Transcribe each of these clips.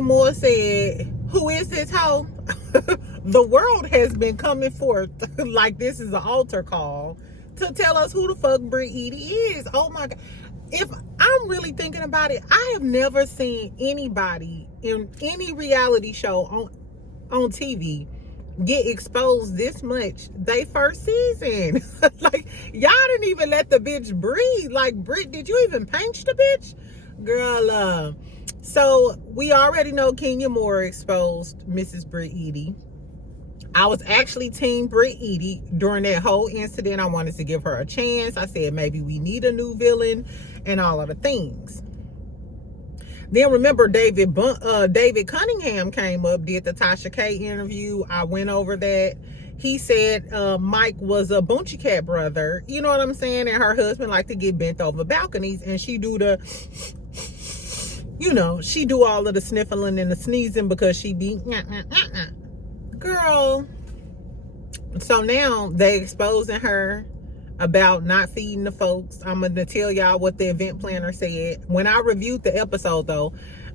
Kenya Moore said, "Who is this hoe?" The world has been coming forth like this is an altar call to tell us who the fuck Brit Eady is. Oh my God. If I'm really thinking about it, I have never seen anybody in any reality show on TV get exposed this much they first season. Like, y'all didn't even let the bitch breathe. Like, Brit, did you even pinch the bitch? Girl, so we already know Kenya Moore exposed Mrs. Brit Eady. I was actually team Brit Edy during that whole incident. I wanted to give her a chance. I said maybe we need a new villain and all of the things. Then remember David Cunningham came up, did the Tasha K interview. I went over that. He said Mike was a Boonchie Cat brother. You know what I'm saying? And her husband liked to get bent over balconies, and she do the, you know, she do all of the sniffling and the sneezing because she be girl. So now they exposing her about not feeding the folks. I'm gonna tell y'all what the event planner said. When I reviewed the episode though,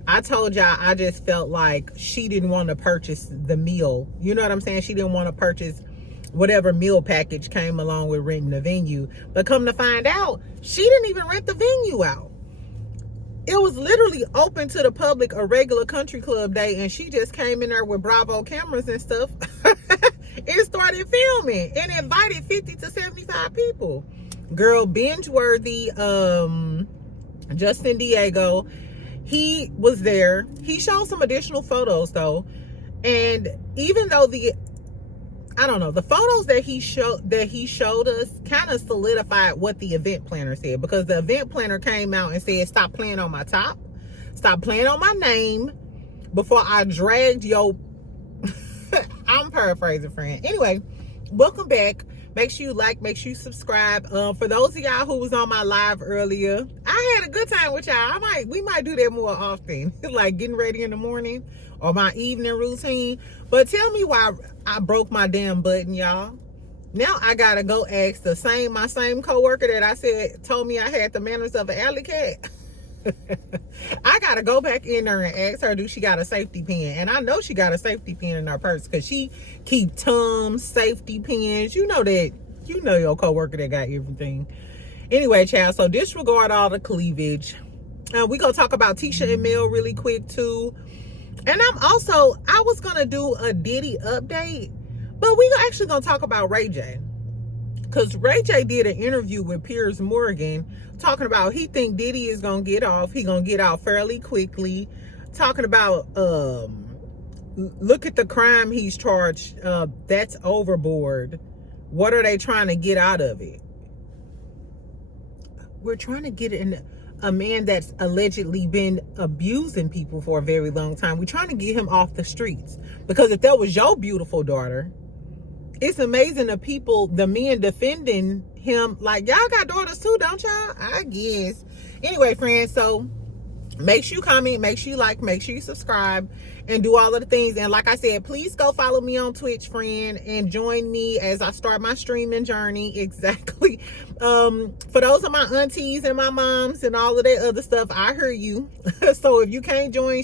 I told y'all I just felt like she didn't want to purchase the meal. You know what I'm saying? She didn't want to purchase whatever meal package came along with renting the venue. But come to find out, she didn't even rent the venue out. It was literally open to the public, a regular country club day, and she just came in there with Bravo cameras and stuff and started filming and invited 50 to 75 people. Girl, binge worthy. Justin Diego, he was there. He showed some additional photos though, and even though the photos that he showed us kind of solidified what the event planner said, because the event planner came out and said, "Stop playing on my top, stop playing on my name before I dragged your." I'm paraphrasing, friend. Anyway, welcome back. Make sure you like, make sure you subscribe. For those of y'all who was on my live earlier, I had a good time with y'all. We might do that more often, like getting ready in the morning or my evening routine. But tell me why I broke my damn button, y'all. Now I gotta go ask my same coworker that I said told me I had the manners of an alley cat. I gotta go back in there and ask her, do she got a safety pin? And I know she got a safety pin in her purse because she keep Tums, safety pins. You know your coworker that got everything. Anyway, child, so disregard all the cleavage. We gonna talk about Tisha and Mel really quick too. And I was gonna do a Diddy update, but we actually gonna talk about Ray J. Because Ray J did an interview with Piers Morgan talking about he think Diddy is gonna get off. He gonna get out fairly quickly. Talking about look at the crime he's charged. That's overboard. What are they trying to get out of it? We're trying to get in a man that's allegedly been abusing people for a very long time. We're trying to get him off the streets. Because if that was your beautiful daughter, it's amazing the men defending him. Like, y'all got daughters too, don't y'all? I guess. Anyway, friends, so make sure you comment, make sure you like, make sure you subscribe, and do all of the things. And like I said, please go follow me on Twitch, friend, and join me as I start my streaming journey. Exactly. For those of my aunties and my moms and all of that other stuff, I hear you. So if you can't join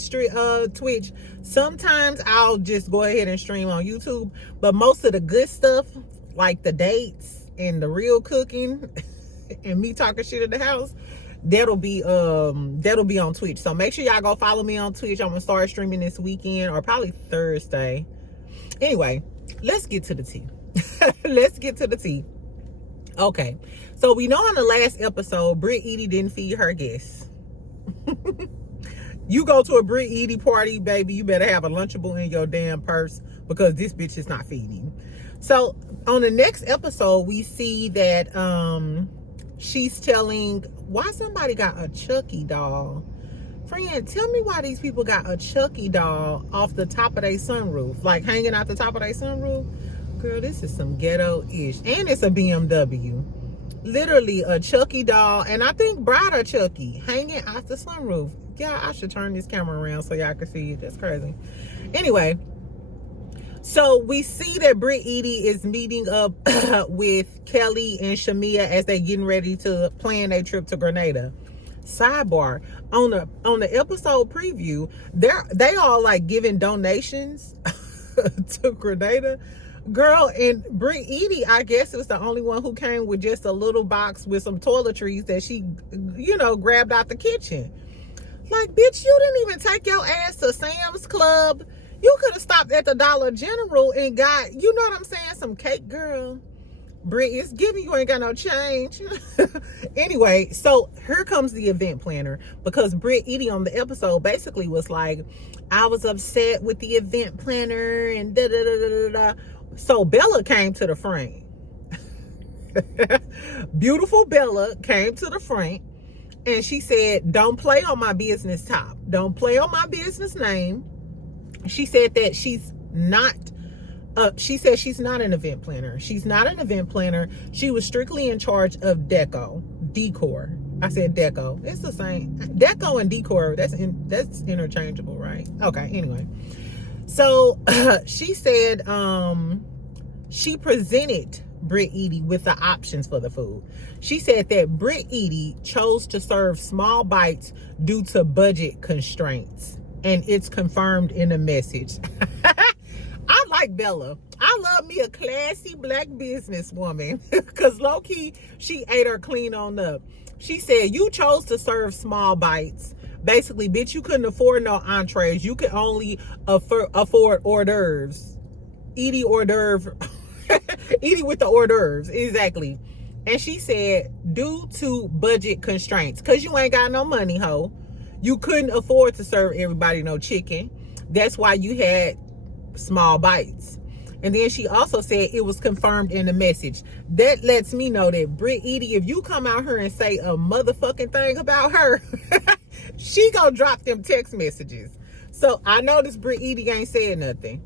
Twitch, sometimes I'll just go ahead and stream on YouTube. But most of the good stuff, like the dates and the real cooking and me talking shit at the house, that'll be on Twitch. So make sure y'all go follow me on Twitch. I'm gonna start streaming this weekend or probably Thursday. Anyway, let's get to the tea. Let's get to the tea. Okay, so we know on the last episode, Brit Edy didn't feed her guests. You go to a Brit Edy party, baby, you better have a Lunchable in your damn purse because this bitch is not feeding. So on the next episode, we see that she's telling why somebody got a Chucky doll. Friend, tell me why these people got a Chucky doll off the top of their sunroof, like hanging out the top of their sunroof. Girl, this is some ghetto-ish. And it's a BMW. Literally a Chucky doll, and I think Bride or Chucky hanging out the sunroof. Yeah, I should turn this camera around so y'all can see it. That's crazy. Anyway, so we see that Brit Edy is meeting up with Kelly and Shamia as they getting ready to plan their trip to Grenada. Sidebar, on the episode preview, they all like giving donations to Grenada. Girl, and Brit Eady, I guess, was the only one who came with just a little box with some toiletries that she, grabbed out the kitchen. Like, bitch, you didn't even take your ass to Sam's Club. You could have stopped at the Dollar General and got, you know what I'm saying, some cake, girl. Brit, it's giving you ain't got no change. Anyway, so here comes the event planner, because Brit Edy on the episode basically was like, I was upset with the event planner and da da da da da. So Bella came to the front. Beautiful Bella came to the front, and she said, don't play on my business top. Don't play on my business name. She said that she's not she's not an event planner. She's not an event planner. She was strictly in charge of decor. I said deco. It's the same. Deco and decor, that's interchangeable, right? Okay, anyway. So she said she presented Brit Edy with the options for the food. She said that Brit Edy chose to serve small bites due to budget constraints, and it's confirmed in the message. I like Bella. I love me a classy black businesswoman, because low-key, she ate her clean on up. She said, you chose to serve small bites. Basically, bitch, you couldn't afford no entrees. You could only afford hors d'oeuvres. Edie hors d'oeuvre. Edie with the hors d'oeuvres. Exactly. And she said, due to budget constraints, because you ain't got no money, ho. You couldn't afford to serve everybody no chicken. That's why you had small bites. And then she also said it was confirmed in the message. That lets me know that Brit Edy, if you come out here and say a motherfucking thing about her, she gonna drop them text messages. So I noticed Brit Edy ain't said nothing.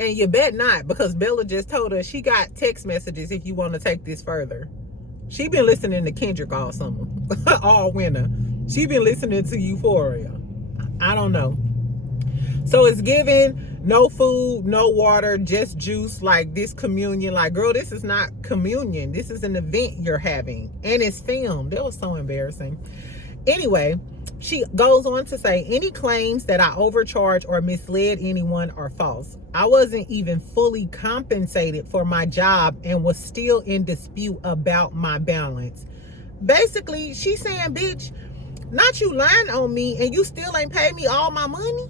And you bet not, because Bella just told her she got text messages if you want to take this further. She been listening to Kendrick all summer, all winter. She been listening to Euphoria. I don't know. So it's given no food, no water, just juice, like this communion. Like, girl, this is not communion. This is an event you're having. And it's filmed. That was so embarrassing. Anyway, she goes on to say, any claims that I overcharged or misled anyone are false. I wasn't even fully compensated for my job and was still in dispute about my balance. Basically, she's saying, bitch, not you lying on me and you still ain't paid me all my money?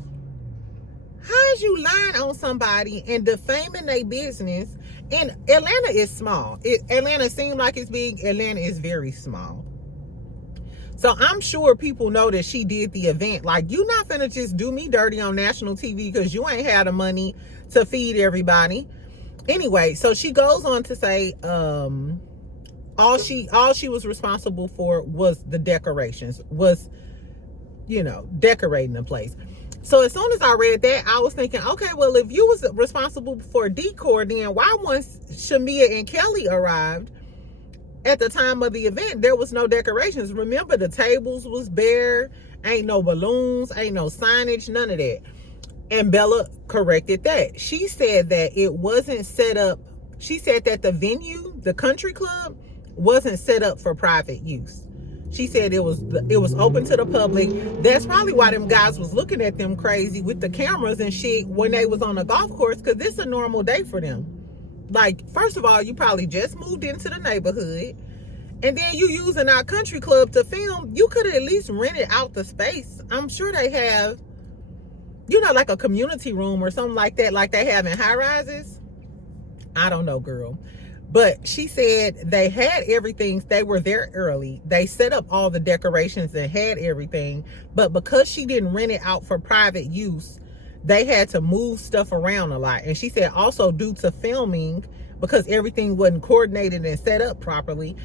How is you lying on somebody and defaming their business? And Atlanta is small. Atlanta seems like it's big. Atlanta is very small. So I'm sure people know that she did the event. Like, you not finna just do me dirty on national TV because you ain't had the money to feed everybody. Anyway, so she goes on to say, all she was responsible for was the decorations, was, decorating the place. So as soon as I read that, I was thinking, okay, well, if you was responsible for decor, then why once Shamia and Kelly arrived at the time of the event, there was no decorations? Remember, the tables was bare, ain't no balloons, ain't no signage, none of that. And Bella corrected that. She said that it wasn't set up. She said that the venue, the country club, wasn't set up for private use. She said it was open to the public. That's probably why them guys was looking at them crazy with the cameras and shit when they was on the golf course, because this is a normal day for them. Like, first of all, you probably just moved into the neighborhood, and then you using our country club to film. You could have at least rented out the space. I'm sure they have, like a community room or something like that, like they have in high rises. I don't know, girl. But she said they had everything. They were there early. They set up all the decorations and had everything. But because she didn't rent it out for private use, they had to move stuff around a lot. And she said also due to filming, because everything wasn't coordinated and set up properly,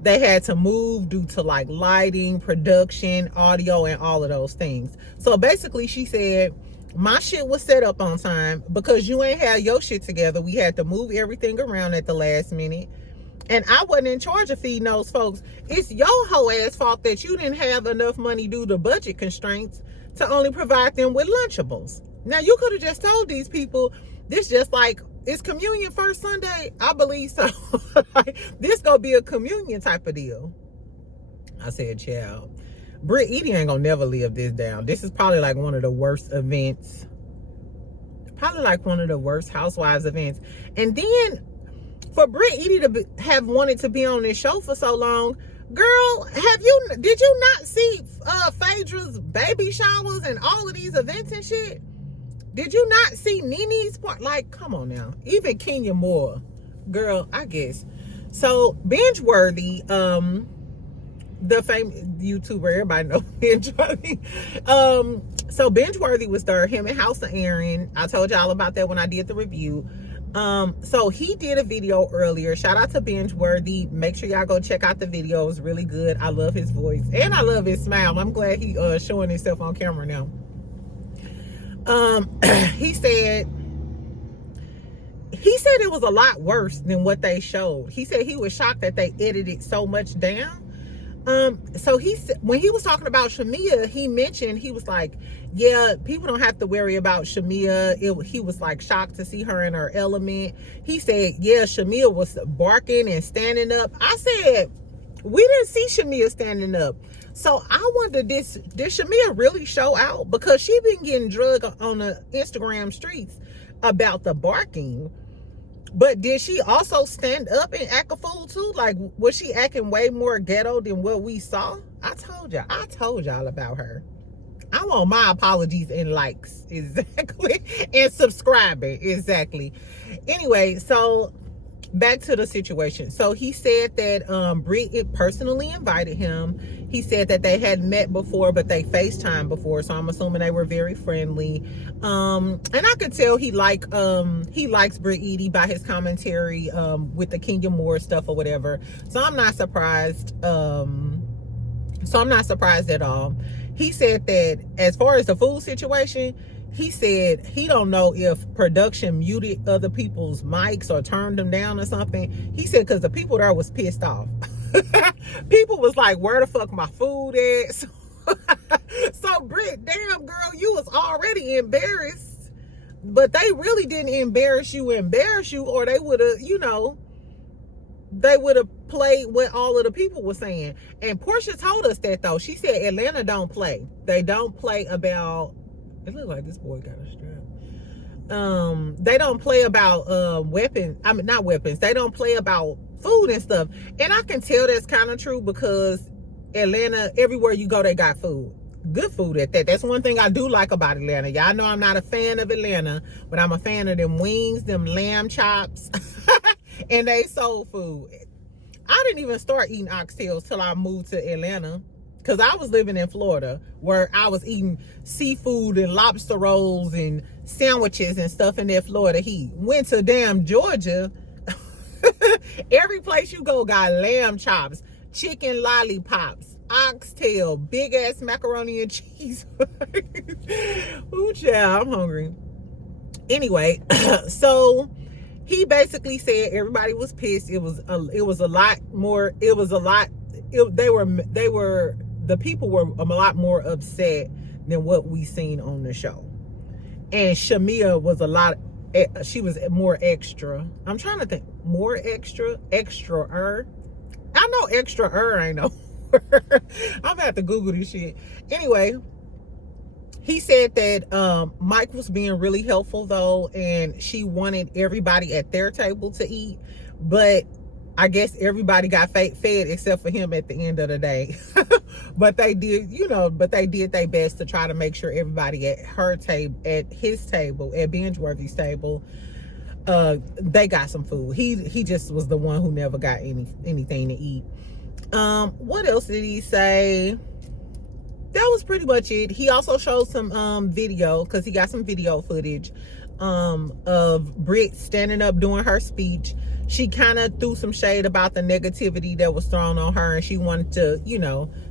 they had to move due to like lighting, production, audio, and all of those things. So basically she said, my shit was set up on time because you ain't had your shit together. We had to move everything around at the last minute. And I wasn't in charge of feeding those folks. It's your whole ass fault that you didn't have enough money due to budget constraints to only provide them with Lunchables. Now, you could have just told these people, this just like, it's communion first Sunday? I believe so. This gonna be a communion type of deal. I said, child. Britt Eady ain't gonna never live this down. This is probably like one of the worst events. Probably like one of the worst Housewives events. And then for Brit Eady to have wanted to be on this show for so long, girl, did you not see Phaedra's baby showers and all of these events and shit? Did you not see Nene's part? Like, come on now. Even Kenya Moore, girl, I guess. So Binge-worthy, the famous YouTuber, everybody knows Binge-worthy. So Binge-worthy was there, him and House of Aaron. I told y'all about that when I did the review. So he did a video earlier. Shout out to Binge-worthy. Make sure y'all go check out the video. It was really good. I love his voice and I love his smile. I'm glad he showing himself on camera now. He said it was a lot worse than what they showed. He said he was shocked that they edited so much down. So when he was talking about Shamia, he mentioned, he was like, yeah, people don't have to worry about Shamia. He was like shocked to see her in her element. He said, yeah, Shamia was barking and standing up. I said, we didn't see Shamia standing up. So I wonder, did Shamia really show out? Because she been getting drugged on the Instagram streets about the barking. But did she also stand up and act a fool too? Like, was she acting way more ghetto than what we saw? I told y'all about her. I want my apologies and likes, exactly, and subscribing, exactly. Anyway, so back to the situation. So he said that Britt personally invited him. He said that they had met before, but they FaceTimed before, so I'm assuming they were very friendly. And I could tell he likes Britt Edy by his commentary with the Kenya Moore stuff or whatever. So I'm not surprised. At all. He said that as far as the food situation, he said he don't know if production muted other people's mics or turned them down or something. He said because the people there was pissed off. People was like, where the fuck my food at? So Britt, damn girl, you was already embarrassed. But they really didn't embarrass you, or they would have, they would have played what all of the people were saying. And Portia told us that though. She said Atlanta don't play. They don't play about, it looked like this boy got a strap. They don't play about weapons. I mean, not weapons. They don't play about food and stuff. And I can tell that's kind of true because Atlanta, everywhere you go, they got food. Good food at that. That's one thing I do like about Atlanta. Y'all know I'm not a fan of Atlanta, but I'm a fan of them wings, them lamb chops, and they soul food. I didn't even start eating oxtails till I moved to Atlanta, because I was living in Florida where I was eating seafood and lobster rolls and sandwiches and stuff in that Florida heat. Went to damn Georgia. Every place you go got lamb chops, chicken lollipops, oxtail, big ass macaroni and cheese. Ooh, child, I'm hungry. Anyway, so he basically said everybody was pissed. The people were a lot more upset than what we seen on the show. And Shamia was she was more extra. I'm trying to think, more extra. I know extra ain't no word. I'm gonna have to Google this shit. Anyway, he said that Mike was being really helpful though, and she wanted everybody at their table to eat, but I guess everybody got fed except for him at the end of the day. But they did, they did their best to try to make sure everybody at her table, at his table, at Binge-worthy's table, they got some food. He just was the one who never got anything to eat. What else did he say? That was pretty much it. He also showed some video, because he got some video footage of Britt standing up doing her speech. She kind of threw some shade about the negativity that was thrown on her, and she wanted to,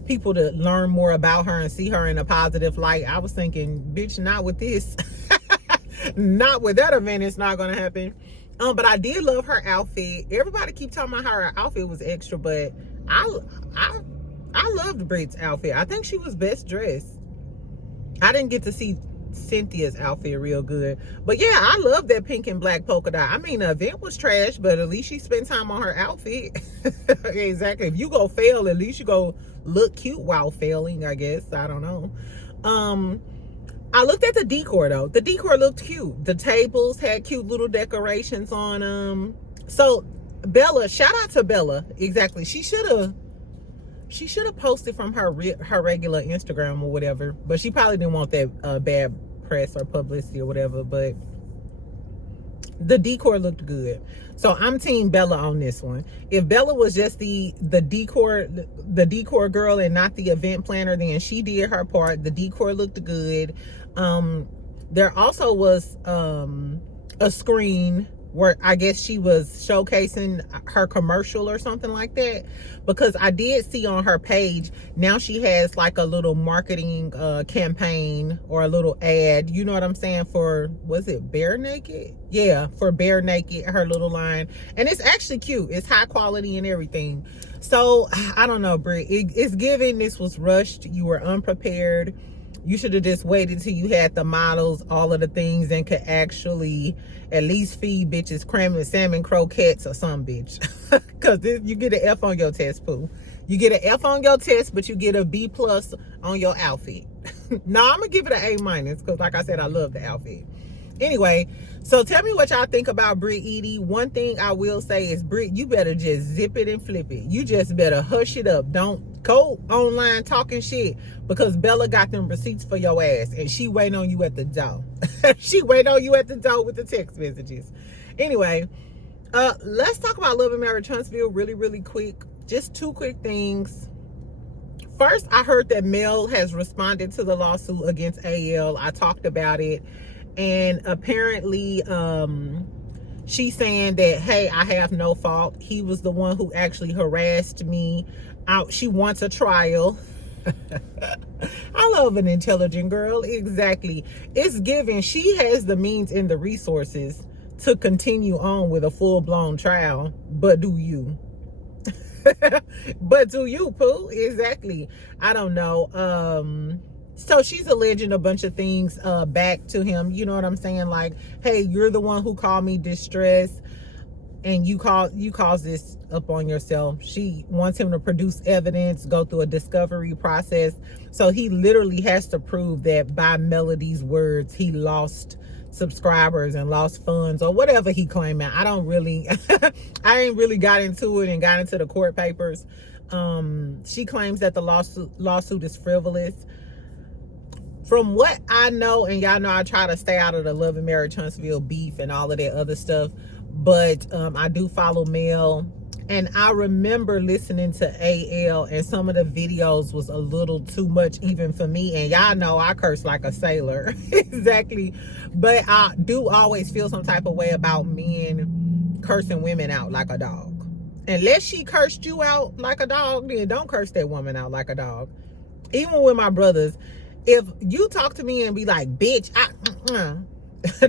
people to learn more about her and see her in a positive light. I was thinking, bitch, not with this. Not with that event, it's not gonna happen. But I did love her outfit. Everybody keep talking about her outfit was extra, but I loved Britt's outfit. I think she was best dressed. I didn't get to see Cynthia's outfit real good. But yeah, I love that pink and black polka dot. I mean, the event was trash, but at least she spent time on her outfit. Exactly. If you go fail, at least you go look cute while failing, I guess. I don't know. I looked at the decor though. The decor looked cute. The tables had cute little decorations on them. So Bella, shout out to Bella. Exactly. She should have posted from her regular Instagram or whatever, but she probably didn't want that bad press or publicity or whatever. But the decor looked good, so I'm team Bella on this one. If Bella was just the decor girl and not the event planner, then she did her part. The decor looked good. There also was a screen where I guess she was showcasing her commercial or something like that, because I did see on her page now she has like a little marketing campaign or a little ad, you know what I'm saying, for, was it Bare Naked? Yeah, for Bare Naked, her little line, and it's actually cute. It's high quality and everything. So I don't know, Britt, it's given this was rushed. You were unprepared. You should have just waited till you had the models, all of the things, and could actually at least feed bitches cramming salmon croquettes or some bitch. Because you get an F on your test, Pooh. You get an F on your test, but you get a B+ on your outfit. No, I'm going to give it an A- because like I said, I love the outfit. Anyway, so tell me what y'all think about Brit Eady. One thing I will say is, Brit, you better just zip it and flip it. You just better hush it up. Don't go online talking shit, because Bella got them receipts for your ass and she waiting on you at the door. She waiting on you at the door with the text messages. Anyway, let's talk about Love and Marriage Huntsville really quick. Just two quick things. First, I heard that Mel has responded to the lawsuit against AL. I talked about it. And apparently she's saying that, hey, I have no fault. He was the one who actually harassed me. She wants a trial. I love an intelligent girl. Exactly. It's given. She has the means and the resources to continue on with a full-blown trial. But do you? But do you, Pooh? Exactly. I don't know. So she's alleging a bunch of things back to him. You know what I'm saying? Like, hey, you're the one who called me distressed, and you caused this up on yourself. She wants him to produce evidence, go through a discovery process. So he literally has to prove that by Melody's words, he lost subscribers and lost funds or whatever he claiming. I don't really, I ain't really got into it and got into the court papers. She claims that the lawsuit is frivolous. From what I know, and y'all know I try to stay out of the Love and Marriage Huntsville beef and all of that other stuff, but I do follow Mel, and I remember listening to AL, and some of the videos was a little too much even for me, and y'all know I curse like a sailor. Exactly. But I do always feel some type of way about men cursing women out like a dog. Unless she cursed you out like a dog, then don't curse that woman out like a dog. Even with my brothers, if you talk to me and be like, bitch,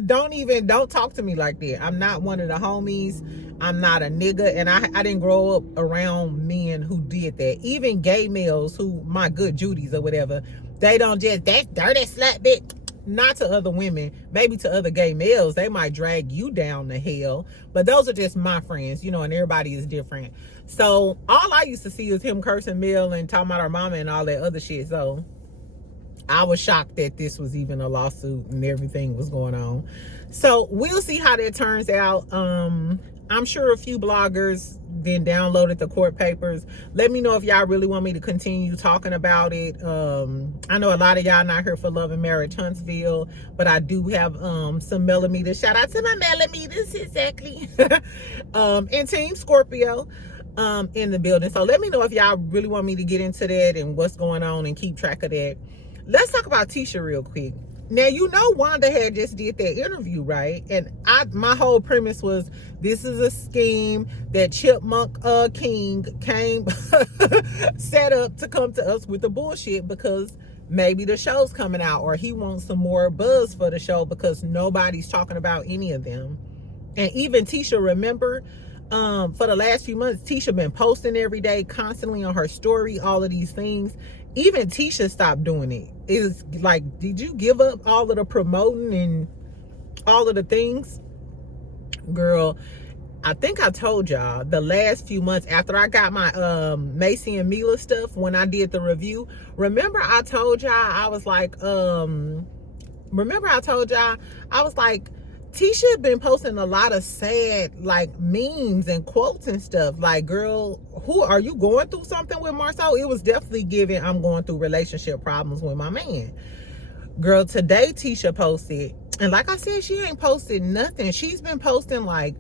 don't talk to me like that. I'm not one of the homies. I'm not a nigga. And I didn't grow up around men who did that. Even gay males who, my good Judies or whatever, they don't just, that dirty slut bitch. Not to other women, maybe to other gay males, they might drag you down to hell. But those are just my friends, and everybody is different. So all I used to see is him cursing Mel and talking about her mama and all that other shit. So I was shocked that this was even a lawsuit and everything was going on. So we'll see how that turns out. I'm sure a few bloggers then downloaded the court papers. Let me know if y'all really want me to continue talking about it. I know a lot of y'all not here for Love and Marriage Huntsville, but I do have some millimeters. Shout out to my millimeters, exactly. And Team Scorpio in the building. So let me know if y'all really want me to get into that and what's going on and keep track of that. Let's talk about Tisha real quick. Now, Wanda had just did that interview, right? And my whole premise was, this is a scheme that Chipmunk King came set up to come to us with the bullshit, because maybe the show's coming out, or he wants some more buzz for the show because nobody's talking about any of them. And even Tisha, remember, for the last few months, Tisha been posting every day, constantly on her story, all of these things. Even Tisha stopped doing it. It's like, did you give up all of the promoting and all of the things? Girl, I think I told y'all the last few months after I got my Macy and Mila stuff, when I did the review, remember I told y'all I was like, Tisha had been posting a lot of sad like memes and quotes and stuff. Like, girl, who are you going through something with Marcel? It was definitely giving I'm going through relationship problems with my man. Girl, today Tisha posted, and like I said, she ain't posted nothing. She's been posting like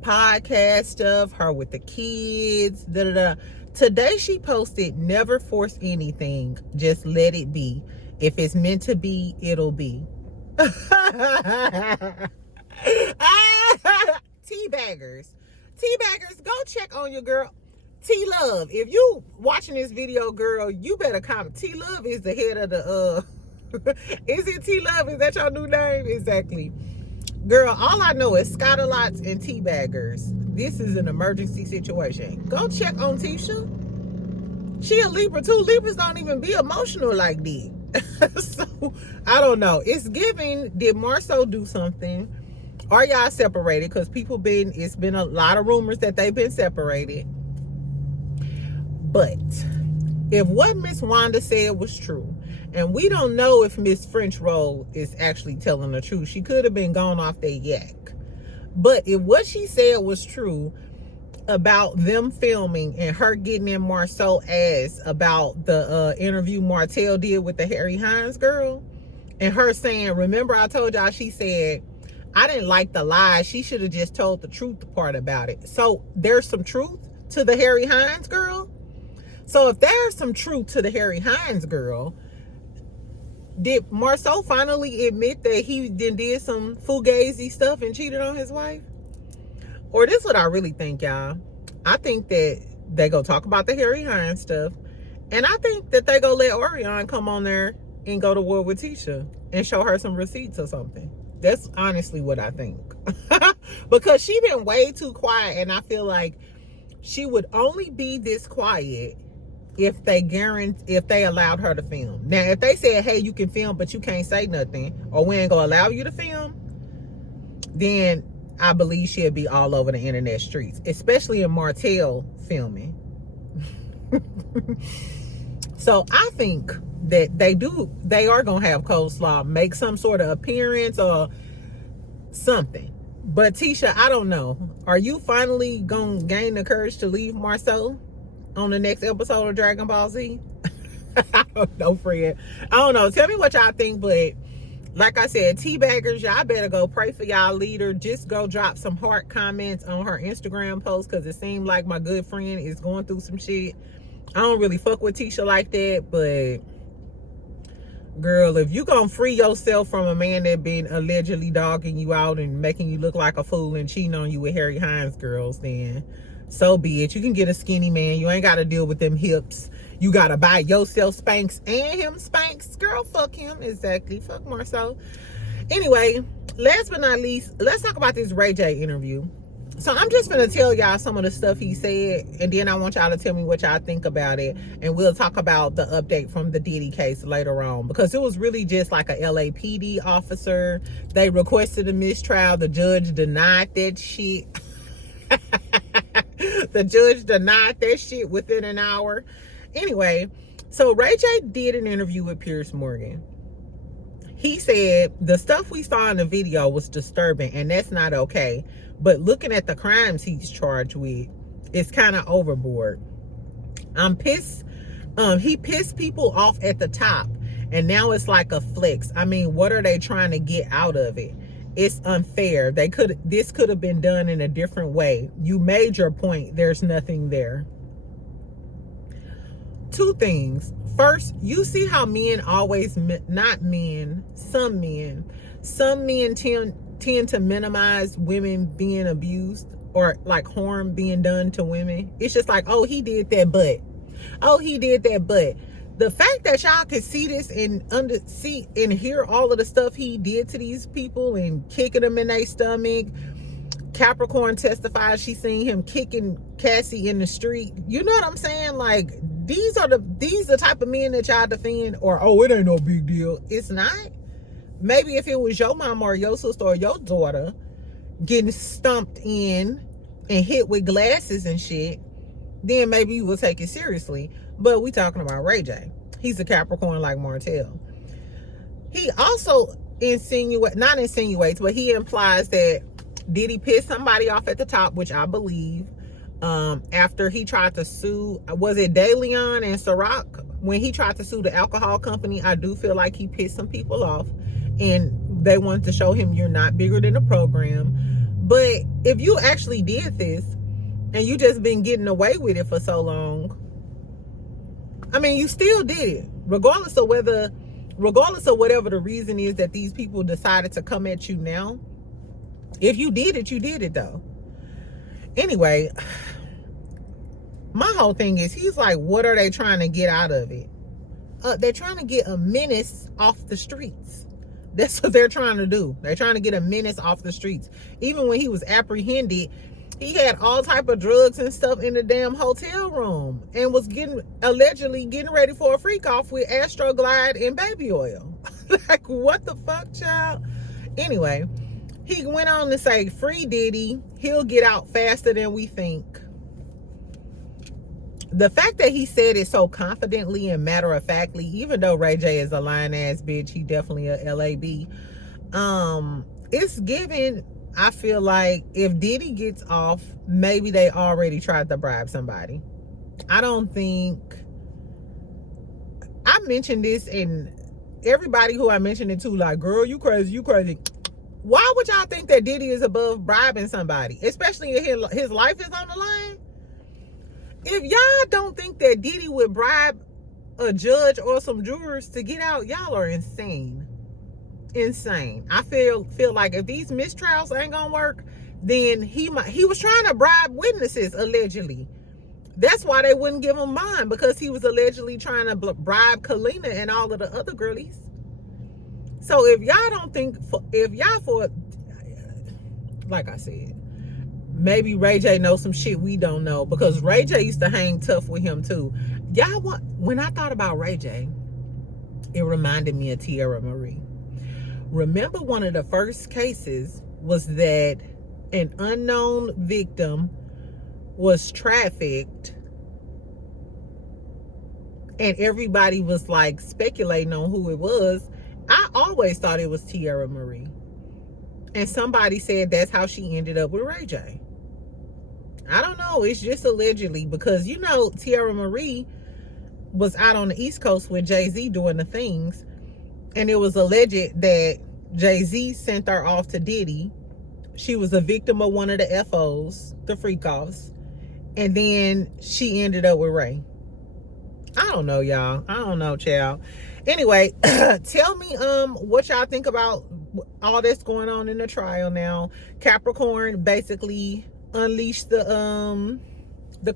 podcast stuff, her with the kids, da da da. Today she posted, never force anything, just let it be. If it's meant to be, it'll be. Teabaggers, go check on your girl T-Love. If you watching this video, girl, you better comment. T-Love is the head of the is it T-Love? Is that your new name? Exactly. Girl, all I know is Scotalots and Teabaggers. This is an emergency situation. Go check on Tisha. She a Libra too. Libras don't even be emotional like this. So I don't know. It's giving, did Marceau do something? Are y'all separated? Because it's been a lot of rumors that they've been separated. But if what Miss Wanda said was true, and we don't know if Miss French Roll is actually telling the truth. She could have been gone off their yak. But if what she said was true about them filming and her getting in Marceau's ass about the interview Martell did with the Harry Hines girl, and her saying, remember I told y'all, she said, I didn't like the lie. She should have just told the truth part about it. So there's some truth to the Harry Hines girl. So if there's some truth to the Harry Hines girl, did Marceau finally admit that he did some fugazi stuff and cheated on his wife? Or this is what I really think, y'all. I think that they go talk about the Harry Hines stuff, and I think that they go let Orion come on there and go to war with Tisha and show her some receipts or something. That's honestly what I think. Because she been way too quiet, and I feel like she would only be this quiet if they allowed her to film. Now, if they said, hey, you can film, but you can't say nothing, or we ain't gonna allow you to film, then I believe she'll be all over the internet streets, especially in Martell filming. So I think that they are gonna have Coleslaw make some sort of appearance or something. But Tisha, I don't know. Are you finally gonna gain the courage to leave Marceau on the next episode of Dragon Ball Z? I don't know, Fred. I don't know. Tell me what y'all think. But like I said, Teabaggers, y'all better go pray for y'all leader. Just go drop some heart comments on her Instagram post, because it seemed like my good friend is going through some shit. I don't really fuck with Tisha like that, but girl, if you gonna free yourself from a man that been allegedly dogging you out and making you look like a fool and cheating on you with Harry Hines girls, then so be it. You can get a skinny man. You ain't got to deal with them hips. You got to buy yourself Spanx and him Spanx. Girl, fuck him. Exactly. Fuck Marceau. Anyway, last but not least, let's talk about this Ray J interview. So I'm just going to tell y'all some of the stuff he said, and then I want y'all to tell me what y'all think about it, and we'll talk about the update from the Diddy case later on, because it was really just like a LAPD officer. They requested a mistrial. The judge denied that shit. The judge denied that shit within an hour. Anyway, so Ray J did an interview with Piers Morgan. He said the stuff we saw in the video was disturbing, and that's not okay. But looking at the crimes he's charged with, it's kind of overboard. I'm pissed. He pissed people off at the top, and now it's like a flex. I mean, what are they trying to get out of it? It's unfair. This could have been done in a different way. You made your point. There's nothing there. Two things. First, you see how men always, not men, some men tend to minimize women being abused, or like harm being done to women. It's just like, oh, he did that, but. Oh, he did that, but. The fact that y'all can see this and see and hear all of the stuff he did to these people and kicking them in their stomach. Capricorn testified she seen him kicking Cassie in the street. You know what I'm saying? Like, these the type of men that y'all defend, or oh, it ain't no big deal. It's not. Maybe if it was your mom or your sister or your daughter getting stumped in and hit with glasses and shit, then maybe you will take it seriously. But we talking about Ray J. He's a Capricorn like Martell. He also not insinuates, but he implies that Diddy pissed somebody off at the top, which I believe. After he tried to sue, was it DeLeon and Ciroc? When he tried to sue the alcohol company, I do feel like he pissed some people off, and they wanted to show him you're not bigger than the program. But if you actually did this and you just been getting away with it for so long, I mean, you still did it, regardless of whatever the reason is that these people decided to come at you now. If you did it, you did it though. Anyway, my whole thing is, he's like, what are they trying to get out of it? They're trying to get a menace off the streets. That's what they're trying to do. They're trying to get a menace off the streets. Even when he was apprehended, he had all type of drugs and stuff in the damn hotel room and was allegedly getting ready for a freak off with Astroglide and baby oil. Like, what the fuck, child? Anyway, he went on to say, free Diddy, he'll get out faster than we think. The fact that he said it so confidently and matter-of-factly, even though Ray J is a lying-ass bitch, he definitely a LAB. It's given, I feel like, if Diddy gets off, maybe they already tried to bribe somebody. I don't think... I mentioned this, and everybody who I mentioned it to, like, girl, you crazy, you crazy. Why would y'all think that Diddy is above bribing somebody? Especially if his life is on the line? If y'all don't think that Diddy would bribe a judge or some jurors to get out, y'all are insane. Insane. I feel like if these mistrials ain't gonna work, then he was trying to bribe witnesses, allegedly. That's why they wouldn't give him mine, because he was allegedly trying to bribe Kalina and all of the other girlies. So if y'all don't think, like I said, maybe Ray J knows some shit we don't know, because Ray J used to hang tough with him too. When I thought about Ray J, it reminded me of Tierra Marie. Remember, one of the first cases was that an unknown victim was trafficked, and everybody was like speculating on who it was. I always thought it was Tierra Marie, and somebody said that's how she ended up with Ray J. I don't know. It's just allegedly, because you know Tierra Marie was out on the East Coast with Jay-Z doing the things, and it was alleged that Jay-Z sent her off to Diddy. She was a victim of one of the FOs, the freak-offs, and then she ended up with Ray. I don't know, y'all. I don't know, child. Anyway, tell me what y'all think about all that's going on in the trial now. Capricorn basically unleashed the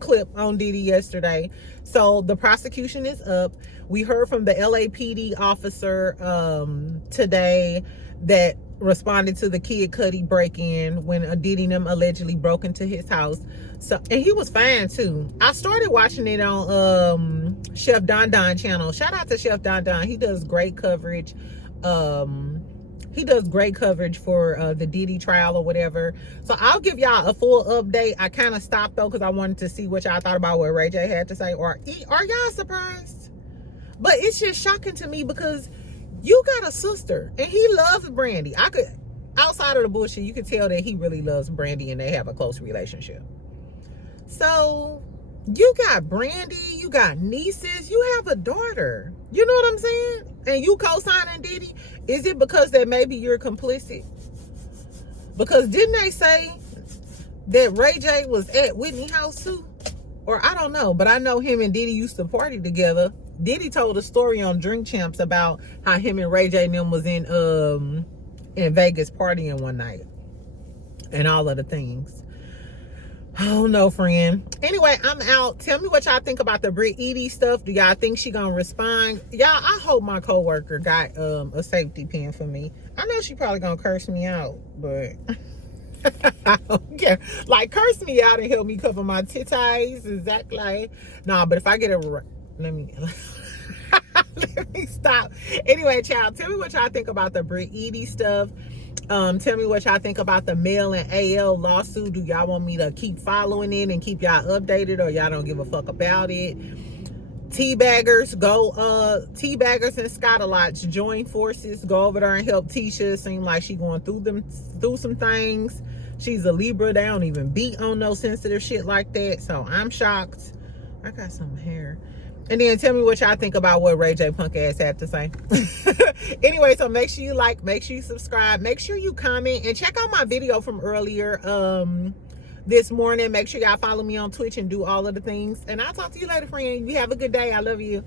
clip on Diddy yesterday. So the prosecution is up. We heard from the LAPD officer today that responded to the Kid Cudi break-in when Diddy and them allegedly broke into his house. So, and he was fine too. I started watching it on Chef Don Don channel. Shout out to Chef Don Don. He does great coverage. He does great coverage for the Diddy trial or whatever. So I'll give y'all a full update. I kind of stopped though because I wanted to see what y'all thought about what Ray J had to say. Or are y'all surprised? But it's just shocking to me because you got a sister and he loves Brandy. Outside of the bullshit, you could tell that he really loves Brandy and they have a close relationship. So you got Brandy, you got nieces, you have a daughter. You know what I'm saying? And you co-signing Diddy. Is it because that maybe you're complicit? Because didn't they say that Ray J was at Whitney house too? Or I don't know, but I know him and Diddy used to party together. Diddy told a story on Drink Champs about how him and Ray J and them was in Vegas partying one night and all of the things. I don't know, friend. Anyway, I'm out. Tell me what y'all think about the Brit Eady stuff. Do y'all think she gonna respond? Y'all, I hope my coworker got a safety pin for me. I know she probably gonna curse me out, but I don't care. Like, curse me out and help me cover my titties. Exactly. Nah, but if I get let me let me stop. Anyway, child, tell me what y'all think about the Brit Eady stuff. Tell me what y'all think about the Mel and AL lawsuit. Do y'all want me to keep following it and keep y'all updated, or y'all don't give a fuck about it? Teabaggers and Scott-a-lots join forces, go over there and help Tisha. Seem like she going through some things. She's a Libra. They don't even beat on no sensitive shit like that. So I'm shocked. I got some hair. And then tell me what y'all think about what Ray J punk ass had to say. Anyway, so make sure you like, make sure you subscribe, make sure you comment, and check out my video from earlier this morning. Make sure y'all follow me on Twitch and do all of the things. And I'll talk to you later, friend. You have a good day. I love you.